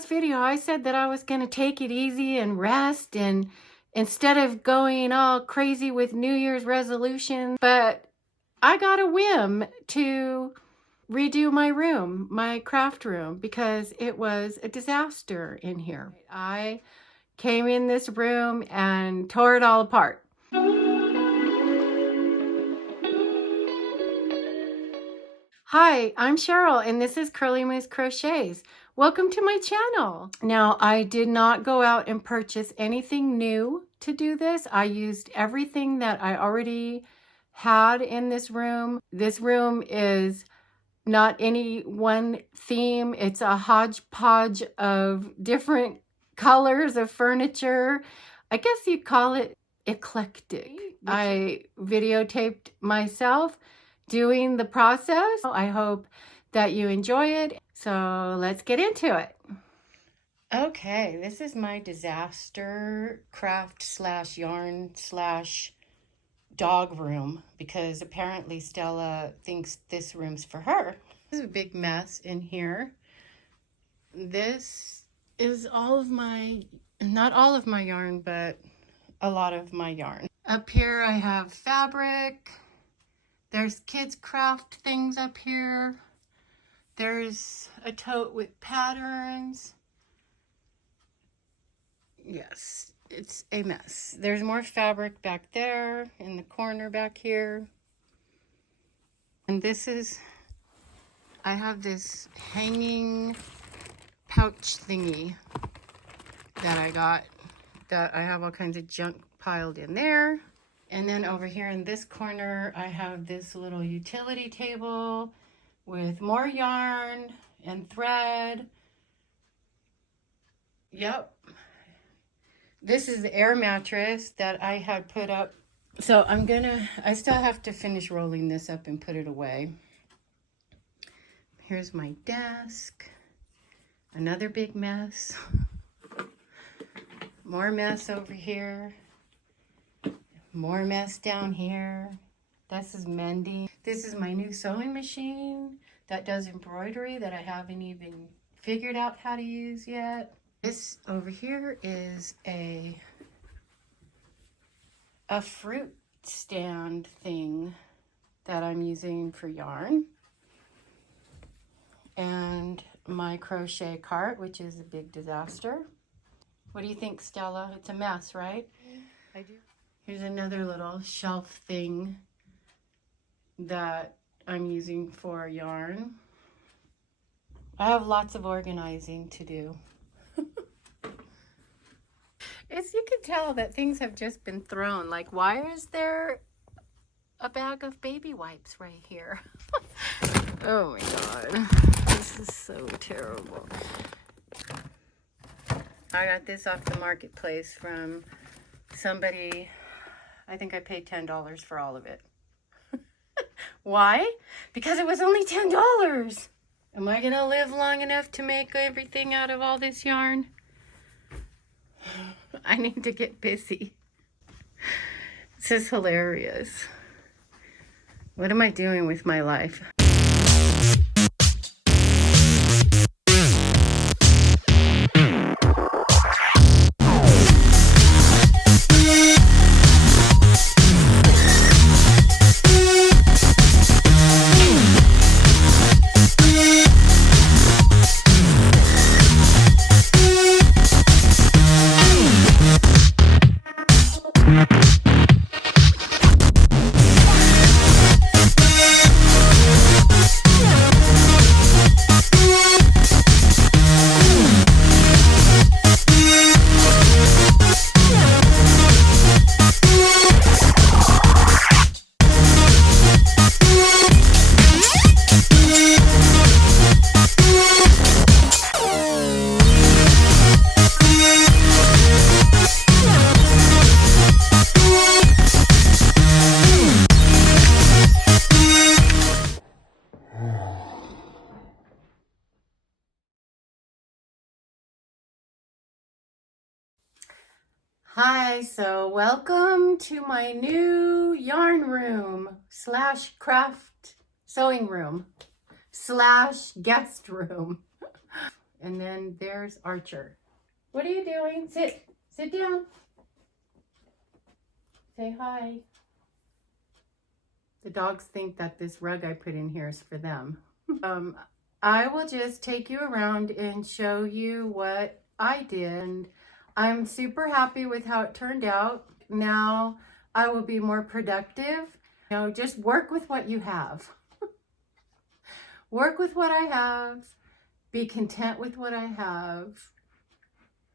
last video, I said that I was going to take it easy and rest, and instead of going all crazy with New Year's resolutions, but I got a whim to redo my room, my craft room, because it was a disaster in here. I came in this room and tore it all apart. Hi, I'm Cheryl, and this is Curly Moose Crochets. Welcome to my channel. Now, I did not go out and purchase anything new to do this. I used everything that I already had in this room. This room is not any one theme. It's a hodgepodge of different colors of furniture. I guess you'd call it eclectic. I videotaped myself doing the process. I hope that you enjoy it. So let's get into it. Okay, this is my disaster craft slash yarn slash dog room, because apparently Stella thinks this room's for her. This is a big mess in here. This is all of my, not all of my yarn, but a lot of my yarn. Up here I have fabric. There's kids craft things up here. There's a tote with patterns. Yes, it's a mess. There's more fabric back there in the corner back here. And this is, I have this hanging pouch thingy that I got, that I have all kinds of junk piled in there. And then over here in this corner, I have this little utility table with more yarn and thread. Yep. This is the air mattress that I had put up. So I still have to finish rolling this up and put it away. Here's my desk. Another big mess. More mess over here. More mess down here. This is mending. This is my new sewing machine that does embroidery that I haven't even figured out how to use yet. This over here is a fruit stand thing that I'm using for yarn. And my crochet cart, which is a big disaster. What do you think, Stella? It's a mess, right? I do. Here's another little shelf thing that I'm using for yarn. I have lots of organizing to do. As you can tell that things have just been thrown. Like, why is there a bag of baby wipes right here? Oh my God, this is so terrible. I got this off the marketplace from somebody. I think I paid $10 for all of it. Why? Because it was only $10. Am I gonna live long enough to make everything out of all this yarn? I need to get busy. This is hilarious. What am I doing with my life? Hi, so welcome to my new yarn room slash craft sewing room slash guest room. And then there's Archer. What are you doing? Sit. Sit down. Say hi. The dogs think that this rug I put in here is for them. I will just take you around and show you what I did. And I'm super happy with how it turned out. Now I will be more productive. You know, just work with what you have. Work with what I have. Be content with what I have.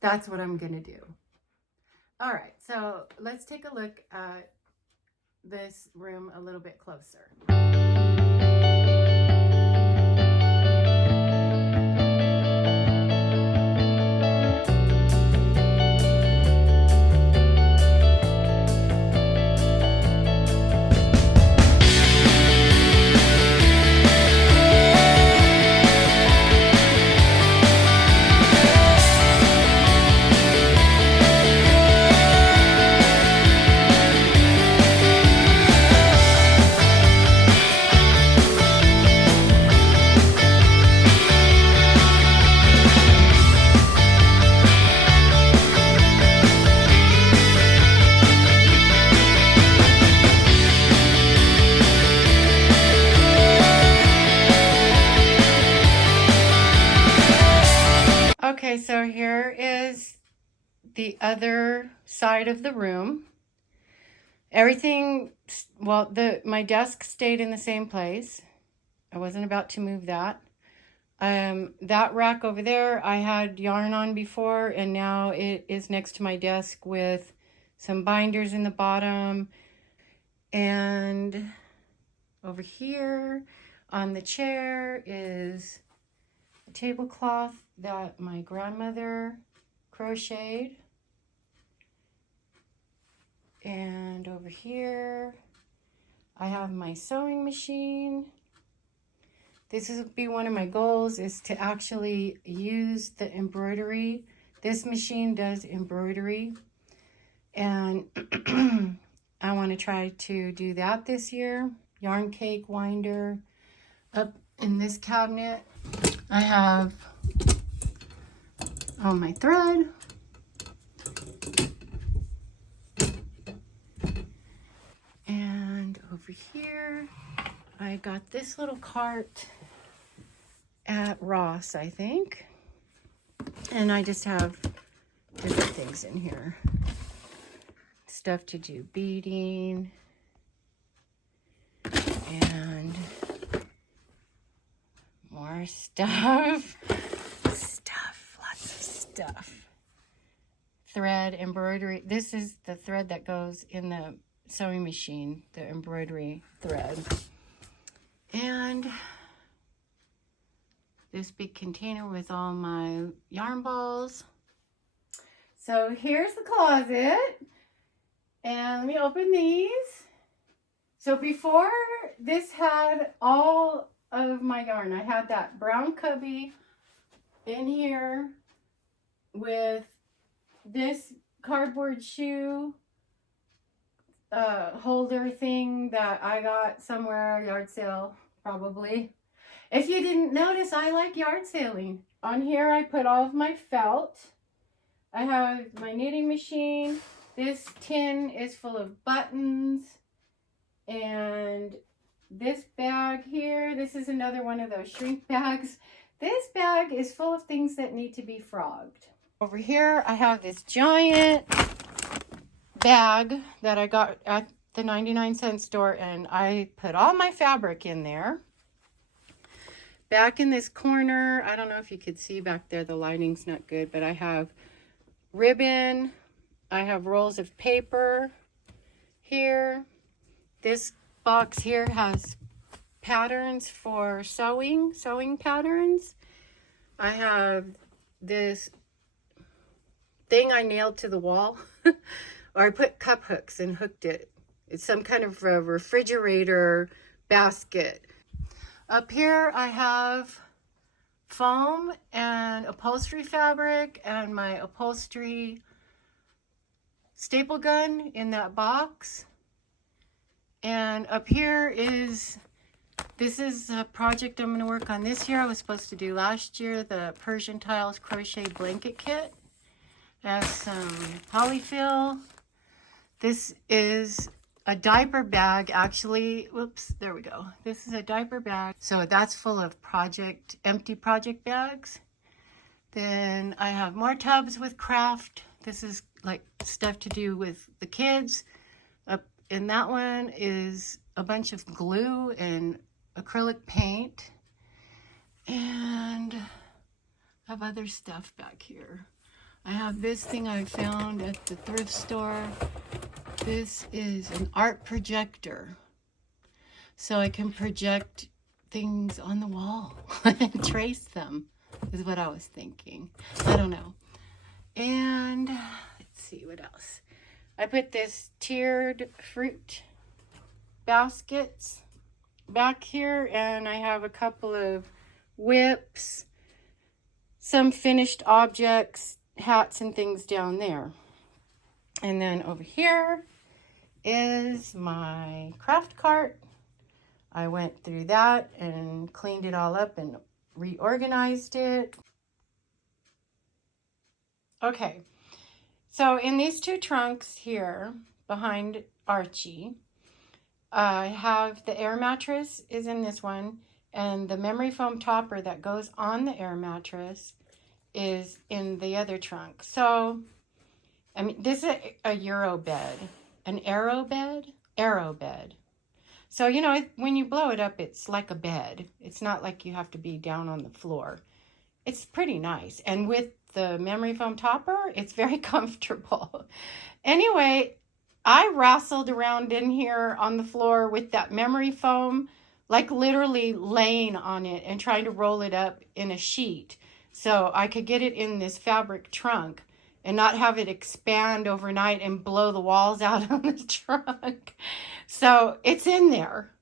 That's what I'm going to do. All right, so let's take a look at this room a little bit closer. Okay, so here is the other side of the room. Everything, well, my desk stayed in the same place. I wasn't about to move that. That rack over there, I had yarn on before, and now it is next to my desk with some binders in the bottom. And over here on the chair is a tablecloth that my grandmother crocheted. And over here, I have my sewing machine. This will be one of my goals, is to actually use the embroidery. This machine does embroidery. And I want to try to do that this year. Yarn cake winder. Up in this cabinet, I have all my thread. And over here, I got this little cart at Ross, I think. And I just have different things in here. Stuff to do beading. And more stuff. Lots of stuff. Thread, embroidery. This is the thread that goes in the sewing machine, the embroidery thread. And this big container with all my yarn balls. So here's the closet. And let me open these. So before, this had all of my yarn. I had that brown cubby in here with this cardboard shoe holder thing that I got somewhere, yard sale probably. If you didn't notice, I like yard saling. On here I put all of my felt. I have my knitting machine. This tin is full of buttons. And this bag here, this is another one of those shrink bags. This bag is full of things that need to be frogged. Over here I have this giant bag that I got at the 99-cent store, and I put all my fabric in there. Back in this corner, I don't know if you could see back there, the lighting's not good, but I have ribbon, I have rolls of paper here. This box here has patterns for sewing patterns. I have this thing I nailed to the wall. Or I put cup hooks and hooked it. It's some kind of a refrigerator basket. Up here I have foam and upholstery fabric and my upholstery staple gun in that box. And up here is This is a project I'm going to work on this year. I was supposed to do last year, the Persian Tiles Crochet Blanket Kit. It has some polyfill. This is a diaper bag, actually. Whoops, there we go. This is a diaper bag. So that's full of empty project bags. Then I have more tubs with craft. This is like stuff to do with the kids. Up in that one is a bunch of glue and acrylic paint. And I have other stuff back here. I have this thing I found at the thrift store. This is an art projector. So I can project things on the wall and trace them, is what I was thinking. I don't know. And let's see what else. I put this tiered fruit baskets back here, and I have a couple of whips, some finished objects, hats and things down there. And then over here is my craft cart. I went through that and cleaned it all up and reorganized it. Okay, so in these two trunks here behind Archie, I have the air mattress is in this one, and the memory foam topper that goes on the air mattress is in the other trunk. So, I mean, this is a Euro bed, an arrow bed. So, you know, when you blow it up, it's like a bed. It's not like you have to be down on the floor. It's pretty nice. And with the memory foam topper, it's very comfortable. Anyway, I wrestled around in here on the floor with that memory foam, like literally laying on it and trying to roll it up in a sheet so I could get it in this fabric trunk and not have it expand overnight and blow the walls out on the trunk. So it's in there.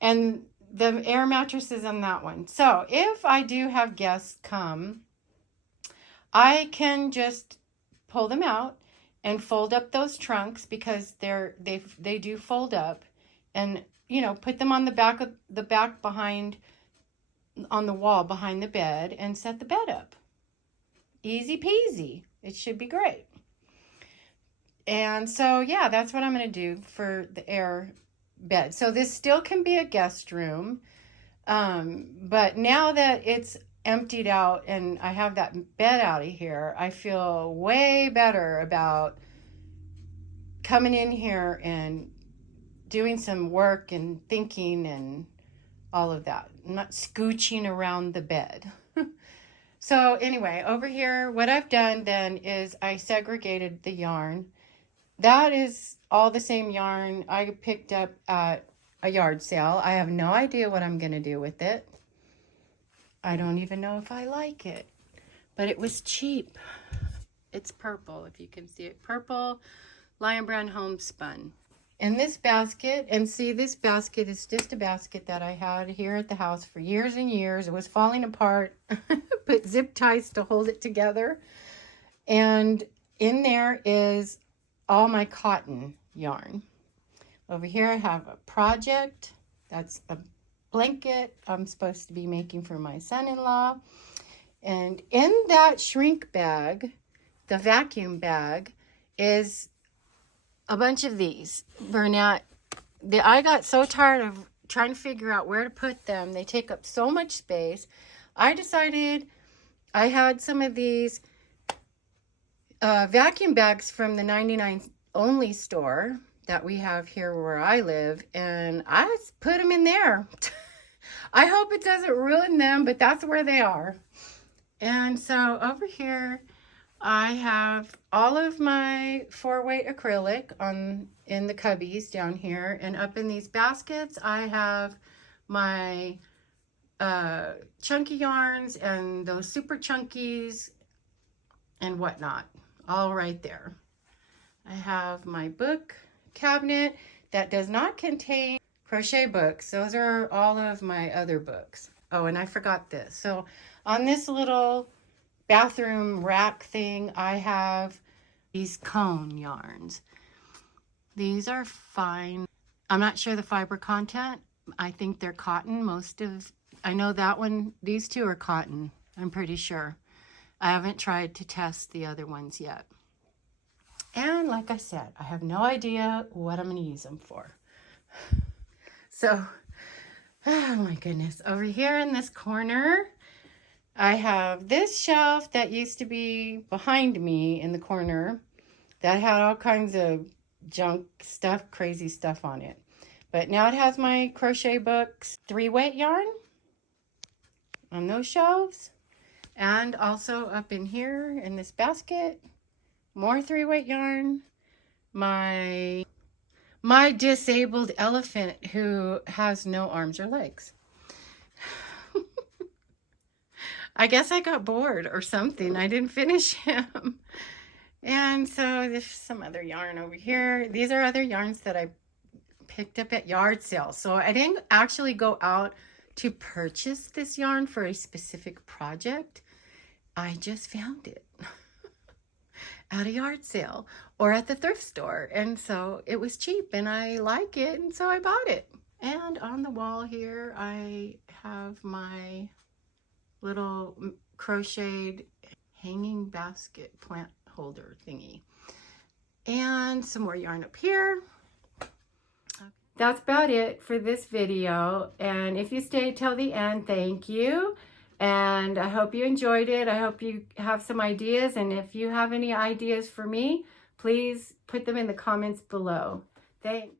And the air mattress is on that one. So if I do have guests come, I can just pull them out and fold up those trunks, because they do fold up, and you know, put them on the back behind on the wall behind the bed and set the bed up. Easy peasy. It should be great. And so yeah, that's what I'm going to do for the air bed. So this still can be a guest room, but now that it's emptied out and I have that bed out of here, I feel way better about coming in here and doing some work and thinking and all of that. I'm not scooching around the bed. So anyway, over here, what I've done then is I segregated the yarn. That is all the same yarn I picked up at a yard sale. I have no idea what I'm going to do with it. I don't even know if I like it, but it was cheap. It's purple, if you can see it. Purple Lion Brand homespun. In this basket, and see, this basket is just a basket that I had here at the house for years and years. It was falling apart. Put zip ties to hold it together. And in there is all my cotton yarn. Over here I have a project. That's a blanket I'm supposed to be making for my son-in-law. And in that shrink bag, the vacuum bag, is a bunch of these. Bernat, I got so tired of trying to figure out where to put them. They take up so much space. I decided I had some of these vacuum bags from the 99 Only store that we have here where I live, and I put them in there. I hope it doesn't ruin them, but that's where they are. And so over here I have all of my 4-weight acrylic in the cubbies down here, and up in these baskets I have my chunky yarns and those super chunkies and whatnot, all right there. I have my book cabinet that does not contain crochet books. Those are all of my other books. Oh, and I forgot this. So on this little bathroom rack thing, I have these cone yarns. These are fine. I'm not sure the fiber content. I think they're cotton. I know that one, these two are cotton, I'm pretty sure. I haven't tried to test the other ones yet. And like I said, I have no idea what I'm going to use them for. So, oh my goodness. Over here in this corner, I have this shelf that used to be behind me in the corner that had all kinds of junk stuff, crazy stuff on it. But now it has my crochet books, 3-weight yarn on those shelves. And also up in here in this basket, more 3-weight yarn. My disabled elephant who has no arms or legs. I guess I got bored or something. I didn't finish him. And so there's some other yarn over here. These are other yarns that I picked up at yard sales. So I didn't actually go out to purchase this yarn for a specific project. I just found it at a yard sale or at the thrift store. And so it was cheap and I like it. And so I bought it. And on the wall here, I have my little crocheted hanging basket plant holder thingy. And some more yarn up here. That's about it for this video. And if you stayed till the end, thank you. And I hope you enjoyed it. I hope you have some ideas. And if you have any ideas for me, please put them in the comments below. Thanks.